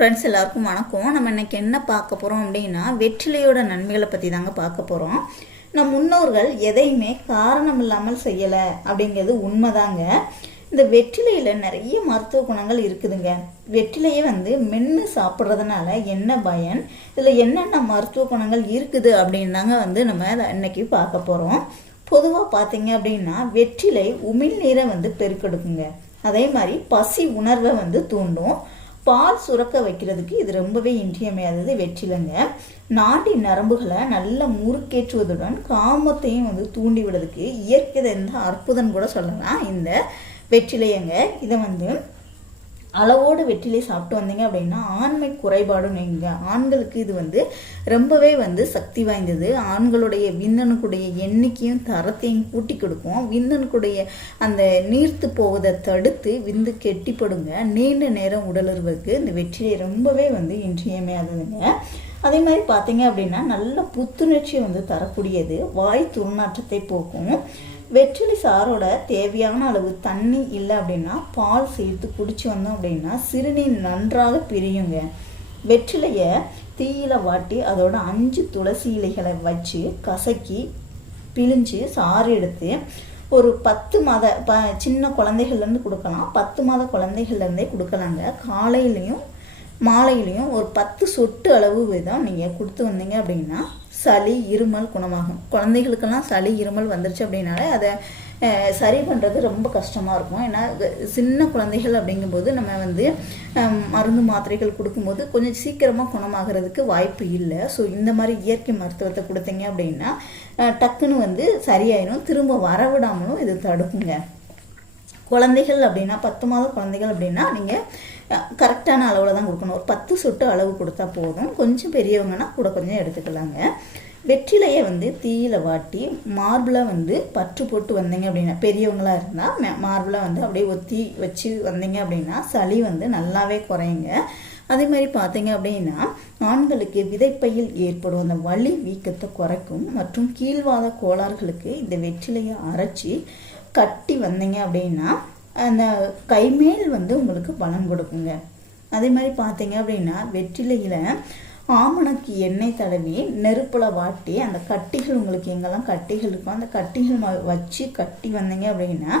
Friends எல்லாருக்கும் வணக்கம். நம்ம இன்றைக்கி என்ன பார்க்க போகிறோம் அப்படின்னா வெற்றிலையோட நன்மைகளை பற்றி தாங்க பார்க்க போகிறோம் நம் முன்னோர்கள் எதையுமே காரணம் இல்லாமல் செய்யலை அப்படிங்கிறது உண்மைதாங்க. இந்த வெற்றிலையில் நிறைய மருத்துவ குணங்கள் இருக்குதுங்க. வெற்றிலையை வந்து மென்று சாப்பிட்றதுனால என்ன பயன்? இதில் என்னென்ன மருத்துவ குணங்கள் இருக்குது அப்படின்னு தாங்க வந்து நம்ம இன்னைக்கு பார்க்க போகிறோம் பொதுவாக பார்த்தீங்க அப்படின்னா வெற்றிலை உமிழ்நீரை வந்து பெருக்கெடுக்குங்க. அதே மாதிரி பசி உணர்வை வந்து தூண்டும். பால் சுரக்க வைக்கிறதுக்கு இது ரொம்பவே இன்றியமையாதது வெற்றிலைங்க. நாடி நரம்புகளை நல்ல முறுக்கேற்றுவதுடன் காமத்தையும் வந்து தூண்டி விடுறதுக்கு இயற்கை எந்த அற்புதம் கூட சொல்லலாம். இந்த வெற்றிலையங்க. இதை வந்து அளவோடு வெற்றிலை சாப்பிட்டு வந்தீங்க அப்படின்னா ஆண்மை குறைபாடும் நீங்க ஆண்களுக்கு இது வந்து ரொம்பவே வந்து சக்தி வாய்ந்தது. ஆண்களுடைய விந்தணுக்குடைய எண்ணிக்கையும் தரத்தையும் கூட்டி கொடுக்கும். விந்தணுக்குடைய அந்த நீர்த்து போவதை தடுத்து விந்து கெட்டிப்படுங்க. நீண்ட நேரம் உடலுறவுக்கு இந்த வெற்றிலை ரொம்பவே வந்து இன்றியமையாததுங்க. அதே மாதிரி பார்த்தீங்க அப்படின்னா நல்ல புத்துணர்ச்சியை வந்து தரக்கூடியது. வாய் துர்நாற்றத்தை போக்கும். வெற்றிலை சாரோட தேவையான அளவு தண்ணி இல்லை அப்படின்னா பால் சேர்த்து குடிச்சு வந்தோம் அப்படின்னா சிறுநீர் நன்றாக பிரியுங்க. வெற்றிலையை தீயில வாட்டி அதோட அஞ்சு துளசி இலைகளை வச்சு கசக்கி பிழிஞ்சு சாறு எடுத்து ஒரு பத்து மாத ப சின்ன குழந்தைகள்லேருந்து கொடுக்கலாம். பத்து மாத குழந்தைகள்லேருந்தே கொடுக்கலாங்க. காலையிலையும் மாலையிலையும் ஒரு பத்து சொட்டு அளவு விதம் நீங்கள் கொடுத்து வந்தீங்க அப்படின்னா சளி இருமல் குணமாகும். குழந்தைகளுக்கெல்லாம் சளி இருமல் வந்துருச்சு அப்படின்னாலே அதை சரி பண்ணுறது ரொம்ப கஷ்டமாக இருக்கும். ஏன்னா சின்ன குழந்தைகள் அப்படிங்கும்போது நம்ம வந்து மருந்து மாத்திரைகள் கொடுக்கும்போது கொஞ்சம் சீக்கிரமாக குணமாகிறதுக்கு வாய்ப்பு இல்லை. ஸோ இந்த மாதிரி இயற்கை மருத்துவத்தை கொடுத்தீங்க அப்படின்னா டக்குன்னு வந்து சரியாயிடும் திரும்ப வரவிடாமலும் இது தடுக்குங்க. குழந்தைகள் அப்படின்னா பத்து மாத குழந்தைகள் அப்படின்னா நீங்கள் கரெக்டான அளவில் தான் கொடுக்கணும். ஒரு பத்து சொட்டு அளவு கொடுத்தா போதும். கொஞ்சம் பெரியவங்கன்னா கூட கொஞ்சம் எடுத்துக்கலாங்க. வெற்றிலையை வந்து தீயில வாட்டி மார்பிளை வந்து பற்று போட்டு வந்தீங்க அப்படின்னா பெரியவங்களா இருந்தால் மார்பிளை வந்து அப்படியே ஒத்தி வச்சு வந்தீங்க அப்படின்னா சளி வந்து நல்லாவே குறையுங்க. அதே மாதிரி பார்த்தீங்க அப்படின்னா ஆண்களுக்கு விதைப்பையில் ஏற்படும் அந்த வலி வீக்கத்தை குறைக்கும் மற்றும் கீழ்வாத கோளாறுகளுக்கு இந்த வெற்றிலையை அரைச்சி கட்டி வந்தீங்க அப்படின்னா அந்த கைமேல் வந்து உங்களுக்கு பலன் கொடுக்குங்க. அதே மாதிரி பார்த்தீங்க அப்படின்னா வெற்றிலையில் ஆமணக்கு எண்ணெய் தடவி நெருப்பில் வாட்டி அந்த கட்டிகள் உங்களுக்கு எங்கெல்லாம் கட்டிகள் இருக்கும் அந்த கட்டிகள் வச்சு கட்டி வந்தீங்க அப்படின்னா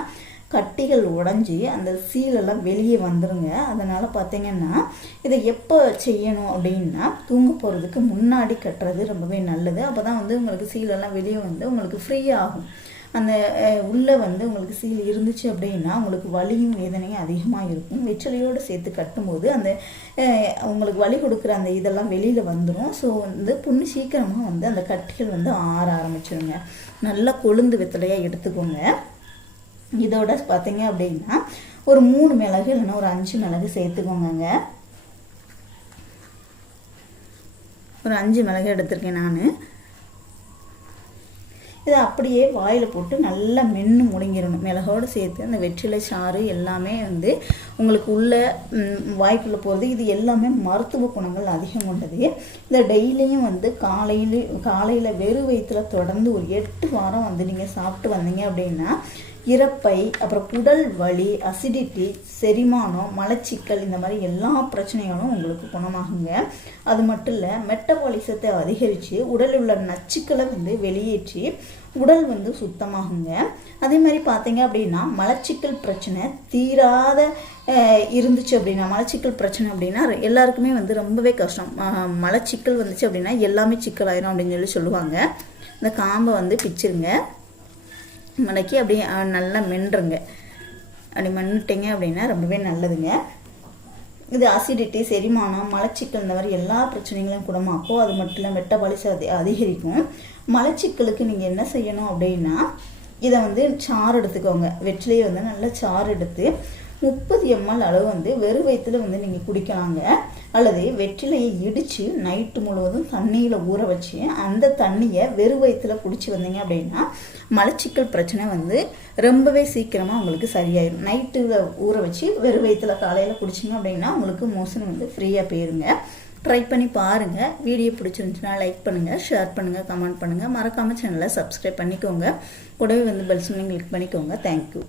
கட்டிகள் உடஞ்சி அந்த சீலெல்லாம் வெளியே வந்துருங்க. அதனால் பார்த்தீங்கன்னா இதை எப்போ செய்யணும் அப்படின்னா தூங்க போகிறதுக்கு முன்னாடி கட்டுறது ரொம்பவே நல்லது. அப்போ தான் வந்து உங்களுக்கு சீலெல்லாம் வெளியே வந்து உங்களுக்கு ஃப்ரீ ஆகும். அந்த உள்ளே வந்து உங்களுக்கு சீல் இருந்துச்சு அப்படின்னா உங்களுக்கு வலியும் வேதனையும் அதிகமாக இருக்கும். வெற்றிலையோடு சேர்த்து கட்டும்போது அந்த உங்களுக்கு வலி கொடுக்குற அந்த இதெல்லாம் வெளியில் வந்துடும் ஸோ வந்து புண்ணு சீக்கிரமாக வந்து அந்த கட்டிகள் வந்து ஆற ஆரம்பிச்சிருங்க. நல்லா கொழுந்து வெத்தலையாக எடுத்துக்கோங்க. இதோட பார்த்தீங்க அப்படின்னா ஒரு மூணு மிளகு இல்லைன்னா ஒரு அஞ்சு மிளகு சேர்த்துக்கோங்க ஒரு அஞ்சு மிளகு எடுத்திருக்கேன் நான். இதை அப்படியே வாயில் போட்டு நல்லா மென்று முழுங்கிடணும் மிளகோடு சேர்த்து அந்த வெற்றிலை சாறு எல்லாமே வந்து உங்களுக்கு உள்ள வாய்க்குள்ளே போகிறது இது எல்லாமே மருத்துவ குணங்கள் அதிகம் கொண்டது இதை டெய்லியும் வந்து காலையில் காலையில் வெறும் வயிற்றில் தொடர்ந்து ஒரு எட்டு வாரம் வந்து நீங்கள் சாப்பிட்டு வந்தீங்க அப்படின்னா இறப்பை அப்புறம் உடல் வலி அசிடிட்டி செரிமானம் மலச்சிக்கல் இந்த மாதிரி எல்லா பிரச்சனைகளும் உங்களுக்கு குணமாகுங்க. அது மட்டும் இல்லை மெட்டபாலிசத்தை அதிகரித்து உடலில் உள்ள நச்சுக்களை வந்து வெளியேற்றி உடல் வந்து சுத்தமாகுங்க. அதே மாதிரி பார்த்தீங்க அப்படின்னா மலச்சிக்கல் பிரச்சனை தீராத இருந்துச்சு அப்படின்னா மலச்சிக்கல் பிரச்சனை அப்படின்னா எல்லாருக்குமே வந்து ரொம்பவே கஷ்டம். மலச்சிக்கல் வந்துச்சு அப்படின்னா எல்லாமே சிக்கல் ஆயிரும் அப்படின்னு சொல்லி சொல்லுவாங்க. இந்த காம்பை வந்து பிச்சிருங்க. மடக்கி அப்படியே நல்லா மென்றுங்க. அப்படி மண்ணிட்டீங்க அப்படின்னா ரொம்பவே நல்லதுங்க. இது அசிடிட்டி செரிமானம் மலச்சிக்கல் இந்த மாதிரி எல்லா பிரச்சனைகளையும் குணமாக்கும் அது மட்டும் இல்லை மெட்டபாலிச அதி அதிகரிக்கும். மலச்சிக்கலுக்கு நீங்கள் என்ன செய்யணும் அப்படின்னா இதை வந்து சாறு எடுத்துக்கோங்க. வெற்றிலையை வந்து நல்லா சாறு எடுத்து முப்பது எம்எல் அளவு வந்து வெறும் வயிற்றுல வந்து நீங்கள் குடிக்கலாங்க. அல்லது வெற்றிலையை இடித்து நைட்டு முழுவதும் தண்ணியில் ஊற வச்சு அந்த தண்ணியை வெறும் வயிற்றுல குடிச்சு வந்தீங்க அப்படின்னா மலச்சிக்கல் பிரச்சனை வந்து ரொம்பவே சீக்கிரமாக உங்களுக்கு சரியாயிடும் நைட்டில் ஊற வச்சு வெறும் வயிற்றுல காலையில் குடிச்சிங்க அப்படின்னா உங்களுக்கு மோசன் வந்து ஃப்ரீயாக போயிருங்க. ட்ரை பண்ணி பாருங்கள் வீடியோ பிடிச்சிருந்துச்சுன்னா லைக் பண்ணுங்கள் ஷேர் பண்ணுங்கள் கமெண்ட் பண்ணுங்கள் மறக்காமல் சேனலை சப்ஸ்கிரைப் பண்ணிக்கோங்க. கூடவே வந்து பெல் சொல்லி கிளிக் பண்ணிக்கோங்க. தேங்க்யூ